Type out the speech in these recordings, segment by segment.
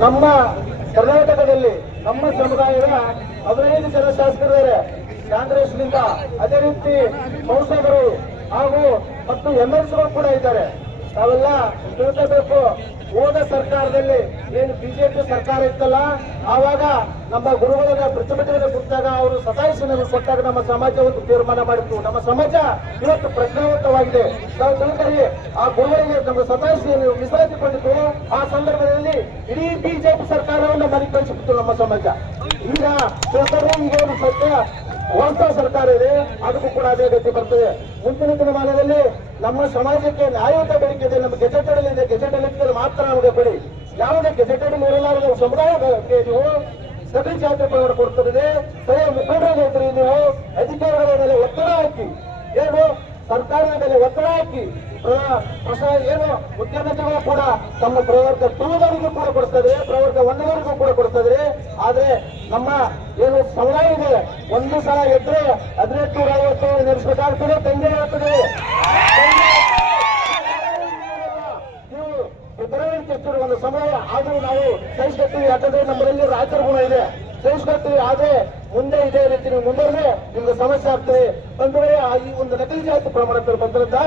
ನಮ್ಮ ಕರ್ನಾಟಕದಲ್ಲಿ ನಮ್ಮ ಸಮುದಾಯದ 15 ಜನ ಶಾಸಕರಿದ್ದಾರೆ ಕಾಂಗ್ರೆಸ್ನಿಂದ. ಅದೇ ರೀತಿ ಸಂಸದರು ಹಾಗೂ ಮತ್ತು ಎಂಎಲ್ಸಿಗಳು ಕೂಡ ಇದ್ದಾರೆ. ನಾವೆಲ್ಲ ತಿಳ್ಕೋಬೇಕು, ಹೋದ ಸರ್ಕಾರದಲ್ಲಿ ಏನು ಬಿಜೆಪಿ ಸರ್ಕಾರ ಇತ್ತಲ್ಲ, ಆವಾಗ ನಮ್ಮ ಗುರುಗಳ ಪ್ರತಿಭಟನೆ ಕುರಿತಾಗ ಅವರು ಸತಾಯಿಸಿ ನಮಗೆ ಕೊಟ್ಟಾಗ ನಮ್ಮ ಸಮಾಜ ಒಂದು ತೀರ್ಮಾನ ಮಾಡಿತ್ತು. ನಮ್ಮ ಸಮಾಜ ಇವತ್ತು ಪ್ರಜ್ಞಾವಂತವಾಗಿದೆ. ನಾವು ತಿಳ್ಕೊಳ್ಳಿ, ಆ ಗುರುಗಳಿಗೆ ನಮ್ಮ ಸತಾಯಿಸಿ ಮೀಸಲಾತಿಕೊಂಡಿತ್ತು. ಆ ಸಂದರ್ಭದಲ್ಲಿ ಇಡೀ ಬಿಜೆಪಿ ಸರ್ಕಾರವನ್ನು ಮರಿಕಳಿಸಿಬಿಟ್ಟು ನಮ್ಮ ಸಮಾಜ. ಈಗ ಈಗ ಒಂದು ಸತ್ಯ ಹೊಸ ಸರ್ಕಾರ ಇದೆ, ಅದಕ್ಕೂ ಕೂಡ ಅದೇ ಗತಿ ಬರ್ತದೆ. ಮುಂದಿನ ದಿನಮಾನದಲ್ಲಿ ನಮ್ಮ ಸಮಾಜಕ್ಕೆ ನ್ಯಾಯಯುತ ಬೇಡಿಕೆ ಇದೆ. ನಮ್ಮ ಗೆಜೆಟೆಡ್ ಇದೆ, ಗೆಜೆಟೆಡ್ ಇದ್ದರೆ ಮಾತ್ರ ನಮಗೆ ಕೊಡಿ. ಯಾವುದೇ ಗೆಜೆಟೆಡ್ ಇರಲಾರದ ಸಮುದಾಯಕ್ಕೆ ನೀವು ಸಭೆ ಜಾತಿ ಪಡೆದು ಕೊಡ್ತಿದೆ, ಸರಿಯ ಮುಖಂಡರಾಗಿರ್ತೀರಿ. ನೀವು ಅಧಿಕಾರಿಗಳ ಮೇಲೆ ಒತ್ತಡ ಹಾಕಿ, ಏನು ಸರ್ಕಾರದ ಮೇಲೆ ಒತ್ತಡ ಹಾಕಿ ಏನು ಮುಖ್ಯಮಂತ್ರಿಗಳು ಕೂಡ ತಮ್ಮ ಪ್ರವರ್ಗ 2ವರೆಗೂ ಕೂಡ ಕೊಡ್ತಾ ಇದ್ರೆ, ಪ್ರವರ್ಗ 1ವರೆಗೂ ಕೂಡ ಕೊಡ್ತಾ ಇದ್ರೆ. ಆದ್ರೆ ನಮ್ಮ ಏನು ಸಮುದಾಯ ಇದೆ, ಒಂದು ಸಲ ಎದ್ರೆ 1850 ನಡೆಸಬೇಕಾಗ್ತದೆ, ತಂದೆ ಆಗ್ತದೆ. ನೀವು ಬೆರಳಿಗೆ ಒಂದು ಸಮಯ ಆದ್ರೂ ನಾವು ಸಹಿಸ್ಕೊಳ್ತೀವಿ. ಯಾಕಂದ್ರೆ ನಮ್ಮಲ್ಲಿ ರಾಜ್ಯದ ಗುಣ ಇದೆ, ಸಹಿಸ್ಕೊಳ್ತೀವಿ. ಆದ್ರೆ ಮುಂದೆ ಇದೇ ರೀತಿ ನೀವು ಮುಂದುವರೆದ್ರೆ ನಿಮ್ಗೆ ಸಮಸ್ಯೆ ಆಗ್ತದೆ. ಅಂದ್ರೆ ಈ ಒಂದು ನಕಲಿ ಜಾತಿ ಪ್ರಮಾಣ ಬಂದ್ರಿಂದ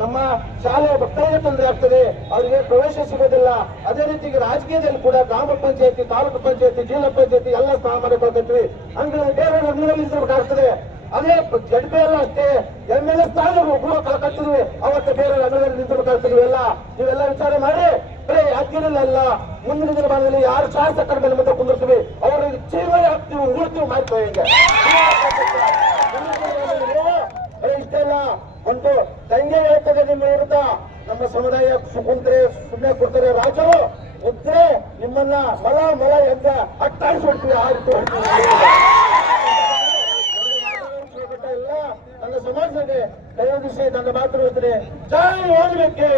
ನಮ್ಮ ಶಾಲೆಯ ಮಕ್ಕಳಿಗೆ ತೊಂದರೆ ಆಗ್ತದೆ, ಅವರಿಗೆ ಪ್ರವೇಶ ಸಿಗೋದಿಲ್ಲ. ಅದೇ ರೀತಿ ರಾಜಕೀಯದಲ್ಲಿ ಕೂಡ ಗ್ರಾಮ ಪಂಚಾಯತಿ, ತಾಲೂಕು ಪಂಚಾಯತಿ, ಜಿಲ್ಲಾ ಪಂಚಾಯತಿ ಎಲ್ಲ ಸ್ಥಾನ ಕೊಡ್ತೀವಿ. ಅಂದ್ರೆ ಬೇರೆ ನಿರ್ವಹಿಸಬೇಕಾಗ್ತದೆ. ಅದೇ ಜಡ್ಪಿ ಎಲ್ಲ ಅಷ್ಟೇ, ಎಂಎಲ್ಎ ಸ್ಥಾನ ಕೂಡ ಕಳ್ಕೊಳ್ತಿದ್ವಿ. ಅವತ್ತು ಬೇರೆ ಅನುದಾನ ನಿಂತಿರ್ಬೇಕಾಗ್ತದೆ. ನೀವೆಲ್ಲ ವಿಚಾರ ಮಾಡಿ ಬರೀ ಯಾಕಿರಲ್ಲ. ಮುಂದಿನ ದಿನಮಾನದಲ್ಲಿ ಯಾರು ಶಾಸಕರ ಮೇಲೆ ಮುಂದೆ ಕುಂದಿರ್ತೀವಿ, ಅವ್ರಿಗೆ ಚೀವೇ ಹಾಕ್ತೀವಿ, ಉಳ್ತೀವಿ ಮಾಡ್ತೀವಿ. ಹಿಂಗೆ ಇಷ್ಟೆಲ್ಲ ಒಂದು ತಂಗೆ ಹೇಳ್ತದೆ ನಿಮ್ಮ ವಿರುದ್ಧ. ನಮ್ಮ ಸಮುದಾಯ ಕುಂತ್ರೆ ಸುಮ್ಮನೆ ಕೊಡ್ತಾರೆ ರಾಜರು, ಉದ್ರೆ ನಿಮ್ಮನ್ನ ಮಲ ಎಂದ ಅಟ್ಟಾಡಿಸ್ಬಿಡ್ತೀವಿ. ಆ ರೀತಿ ಇಲ್ಲ. ನನ್ನ ಸಮಾಜಕ್ಕೆ ಕೈಯೊಂದಿಸಿ ನನ್ನ ಮಾತೃ ಜೈ ವಾಲ್ಮೀಕಿ.